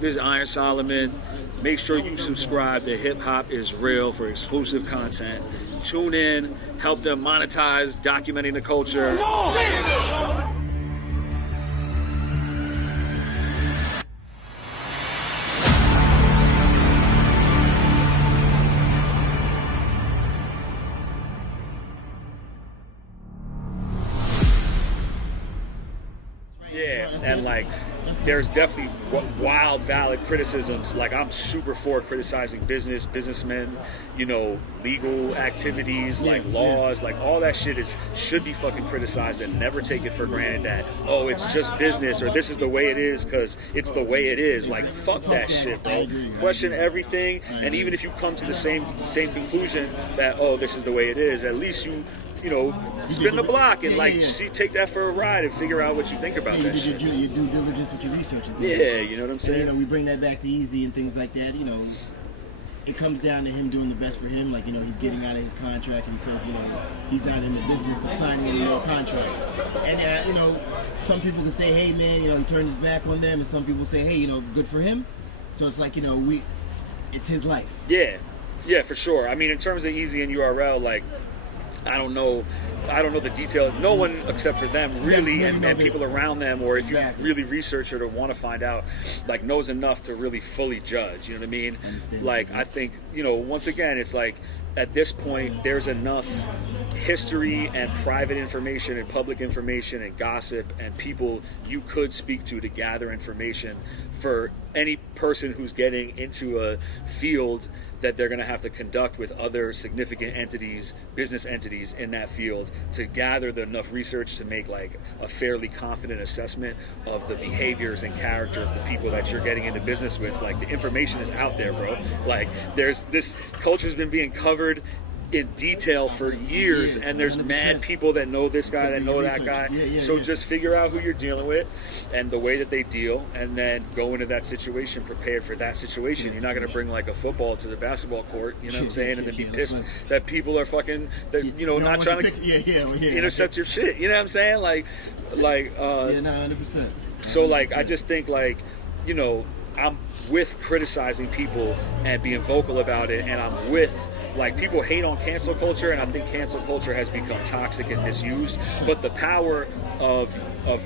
This is Iron Solomon. Make sure you subscribe to Hip Hop is Real for exclusive content. Tune in, help them monetize, documenting the culture. Yeah, and like, there's definitely wild, valid criticisms. Like, I'm super for criticizing businessmen, you know, legal activities, like laws, like all that shit should be fucking criticized, and never take it for granted that, oh, it's just business, or this is the way it is because it's the way it is. Like, fuck that shit, bro. Question everything, and even if you come to the same conclusion that, oh, this is the way it is, at least you know, spin the block and take that for a ride and figure out what you think about that shit. You do due diligence with your research. And things. Yeah, you know what I'm saying? And, you know, we bring that back to Eazy and things like that. You know, it comes down to him doing the best for him. Like, you know, he's getting out of his contract and he says, you know, he's not in the business of signing any more contracts. And, you know, some people can say, hey, man, you know, he turned his back on them. And some people say, hey, you know, good for him. So it's like, you know, it's his life. Yeah, for sure. I mean, in terms of Eazy and URL, like, I don't know the detail. No one except for them really, and people around them, or if you really research it or want to find out, like, knows enough to really fully judge. You know what I mean? Like, I think, you know, once again, it's like, at this point, there's enough history and private information and public information and gossip and people you could speak to gather information for any person who's getting into a field that they're going to have to conduct with other significant entities, business entities in that field, to gather enough research to make like a fairly confident assessment of the behaviors and character of the people that you're getting into business with. Like, the information is out there, bro. Like, this culture's been being covered in detail for years, and there's 100%. Mad people that know this guy, that know that guy. So just figure out who you're dealing with and the way that they deal, and then go into that situation prepared for that situation. You're not going to bring like a football to the basketball court, you know what I'm saying, and then be pissed that people are fucking, that, you know, not trying to intercept your shit. You know what I'm saying? Like, 100%. So like, I just think, like, you know, I'm with criticizing people and being vocal about it, and I'm with, like, people hate on cancel culture, and I think cancel culture has become toxic and misused, but the power of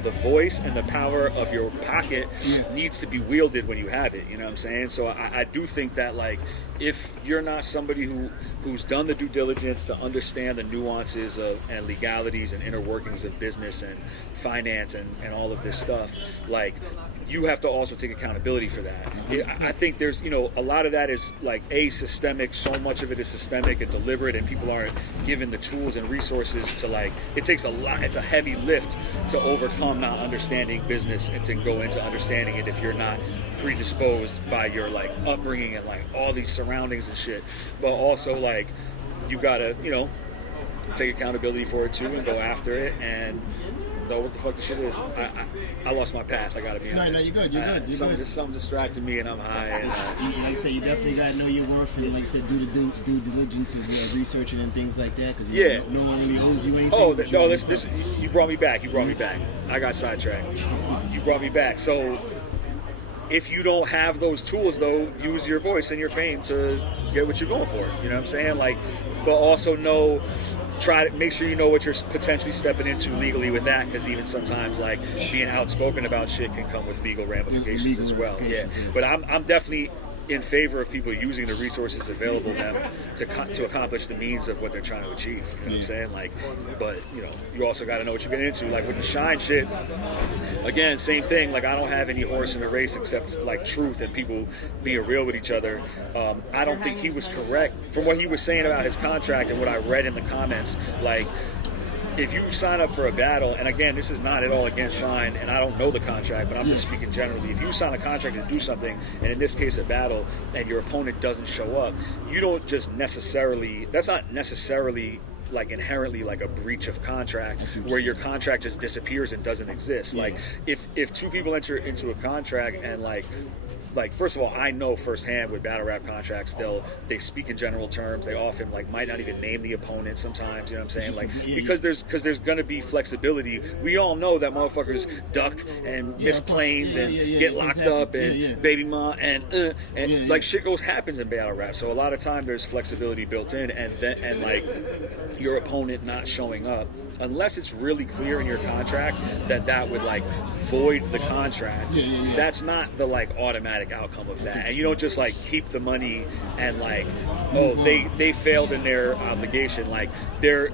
the voice and the power of your pocket needs to be wielded when you have it, you know what I'm saying? So I do think that, like, if you're not somebody who's done the due diligence to understand the nuances of and legalities and inner workings of business and finance and all of this stuff, like, you have to also take accountability for that. I think there's, you know, a lot of that is like systemic. So much of it is systemic and deliberate, and people aren't given the tools and resources to, like, it takes a lot. It's a heavy lift to overcome not understanding business and to go into understanding it if you're not predisposed by your, like, upbringing and, like, all these surroundings and shit. But also, like, you gotta, you know, take accountability for it too and go after it and know what the fuck the shit is. I lost my path, I gotta be honest. No, you're good. Something distracted me and I'm high. And, like I said, you definitely gotta know your worth, and like I said, do the due diligence and researching and things like that, because no one really owes you anything. Oh, no, this you brought me back. I got sidetracked. You brought me back. So if you don't have those tools, though, use your voice and your fame to get what you're going for. You know what I'm saying? Like, but also try to make sure you know what you're potentially stepping into legally with that, because even sometimes, like, being outspoken about shit can come with legal ramifications as well. Yeah, but I'm definitely in favor of people using the resources available to them to accomplish the means of what they're trying to achieve. You know what I'm saying? Like, but, you know, you also got to know what you're getting into. Like, with the Shine shit, again, same thing. Like, I don't have any horse in the race except, like, truth and people being real with each other. I don't think he was correct from what he was saying about his contract and what I read in the comments. Like, if you sign up for a battle, and again, this is not at all against Shine, and I don't know the contract, but I'm just speaking generally. If you sign a contract to do something, and in this case a battle, and your opponent doesn't show up, you don't just necessarily, that's not necessarily like inherently like a breach of contract where your contract just disappears and doesn't exist. Like, if two people enter into a contract and, like, like, first of all, I know firsthand with battle rap contracts, they speak in general terms. They often like might not even name the opponent sometimes. You know what I'm saying? Like, because there's gonna be flexibility. We all know that motherfuckers duck and miss planes and get locked up and baby ma and like shit happens in battle rap. So a lot of time there's flexibility built in, and like your opponent not showing up unless it's really clear in your contract that would like void the contract. That's not the like automatic outcome of that, and you don't just like keep the money and like, oh, they failed in their obligation. Like there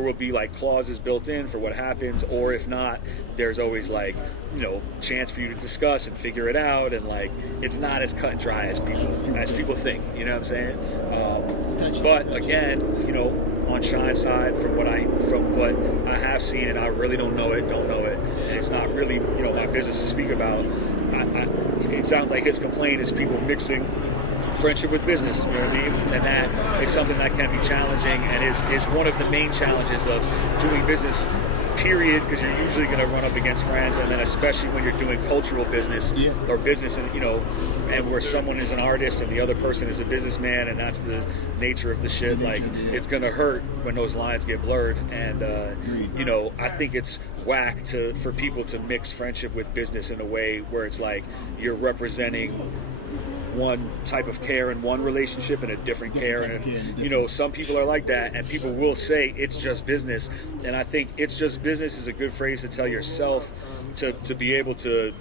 will be like clauses built in for what happens, or if not, there's always like, you know, chance for you to discuss and figure it out, and like it's not as cut and dry as people think. You know what I'm saying? But again, you know, on Shine's side, from what I have seen, and I really don't know it, and it's not really, you know, my business to speak about. It sounds like his complaint is people mixing friendship with business, you know what I mean? And that is something that can be challenging, and is one of the main challenges of doing business, period, because you're usually going to run up against friends, and then especially when you're doing cultural business or business, and you know, and where someone is an artist and the other person is a businessman, and that's the nature of the shit. Like, it's going to hurt when those lines get blurred, and you know, I think it's whack for people to mix friendship with business in a way where it's like you're representing one type of care in one relationship and a different care, and you know, some people are like that, and people will say it's just business, and I think it's just business is a good phrase to tell yourself to be able to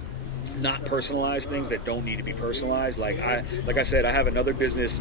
not personalize things that don't need to be personalized. Like I said, I have another business,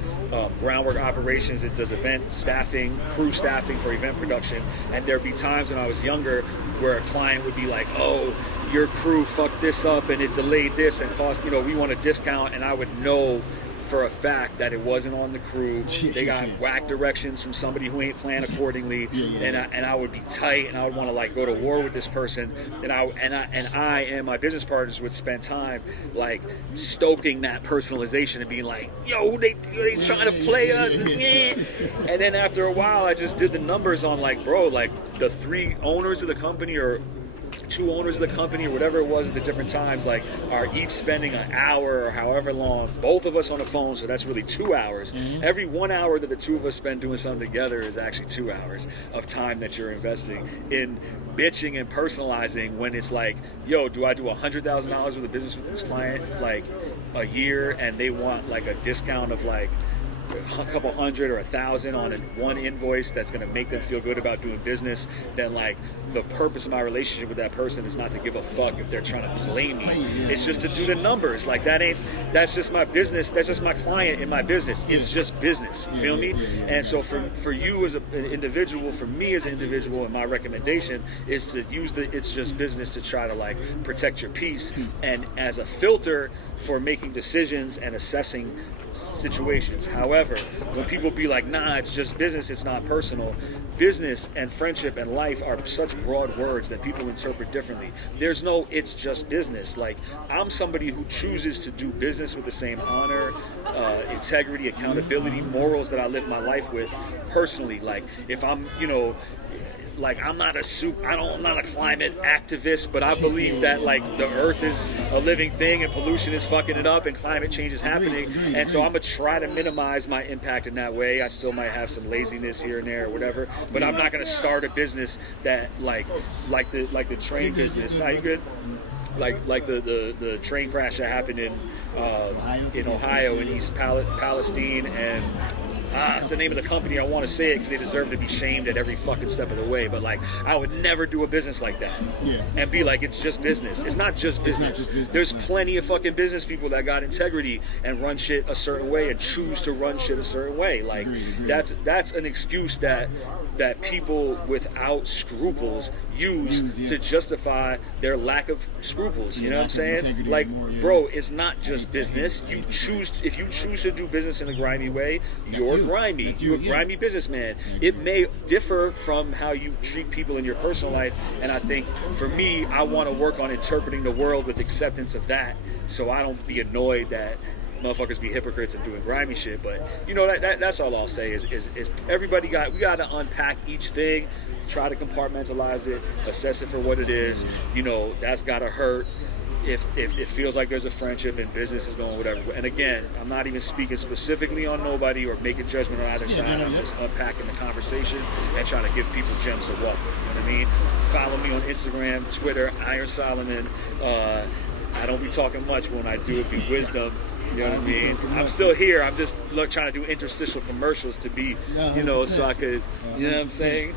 groundwork operations. It does event staffing, crew staffing for event production, and there'd be times when I was younger where a client would be like, oh, your crew fucked this up and it delayed this and cost, you know, we want a discount, and I would know for a fact that it wasn't on the crew. They got whack directions from somebody who ain't planned accordingly, and I would be tight, and I would want to like go to war with this person, and I and my business partners would spend time like stoking that personalization and being like, yo, they trying to play us, and then after a while I just did the numbers on like, bro, like the 3 owners of the company or 2 owners of the company or whatever it was at the different times, like, are each spending an hour or however long, both of us on the phone, so that's really 2 hours. Every 1 hour that the 2 of us spend doing something together is actually 2 hours of time that you're investing in bitching and personalizing, when it's like, yo, do I do $100,000 worth of business with this client like a year, and they want like a discount of like a couple hundred or 1,000 on one invoice that's going to make them feel good about doing business, then like the purpose of my relationship with that person is not to give a fuck if they're trying to play me. It's just to do the numbers. Like that's just my business. That's just my client in my business. It's just business. You feel me? And so for you as an individual, for me as an individual, and my recommendation is to use it's just business to try to like protect your peace, and as a filter for making decisions and assessing situations. However, when people be like, nah, it's just business, it's not personal, business and friendship and life are such broad words that people interpret differently. There's no it's just business. Like, I'm somebody who chooses to do business with the same honor, integrity, accountability, morals that I live my life with personally. Like, if I'm, you know, like, I'm not a climate activist, but I believe that like the earth is a living thing and pollution is fucking it up and climate change is happening. And so I'm gonna try to minimize my impact in that way. I still might have some laziness here and there or whatever, but I'm not gonna start a business that like the train business. Nah, you good? Like the train crash that happened in Ohio, in East Palestine, and it's the name of the company. I want to say it because they deserve to be shamed at every fucking step of the way. But like, I would never do a business like that and be like, it's just business. It's not just business. There's plenty of fucking business people that got integrity and run shit a certain way and choose to run shit a certain way. Like, that's an excuse that people without scruples use to justify their lack of scruples. You know what I'm saying? Like, bro, it's not just business. If you choose to do business in a grimy way, you're grimy. You're a grimy businessman. It may differ from how you treat people in your personal life, and I think for me, I want to work on interpreting the world with acceptance of that, so I don't be annoyed that motherfuckers be hypocrites and doing grimy shit. But you know, that's all I'll say is everybody we got to unpack each thing, try to compartmentalize it, assess it for what it is. You know, that's gotta hurt. if it feels like there's a friendship and business is going whatever. And again, I'm not even speaking specifically on nobody or making judgment on either side. I'm just unpacking the conversation and trying to give people gems to walk with. You know what I mean? Follow me on Instagram, Twitter, Iron Solomon. I don't be talking much, but when I do, it be wisdom. You know what I mean? I'm still here. I'm just trying to do interstitial commercials to be, so I could, you know what I'm saying?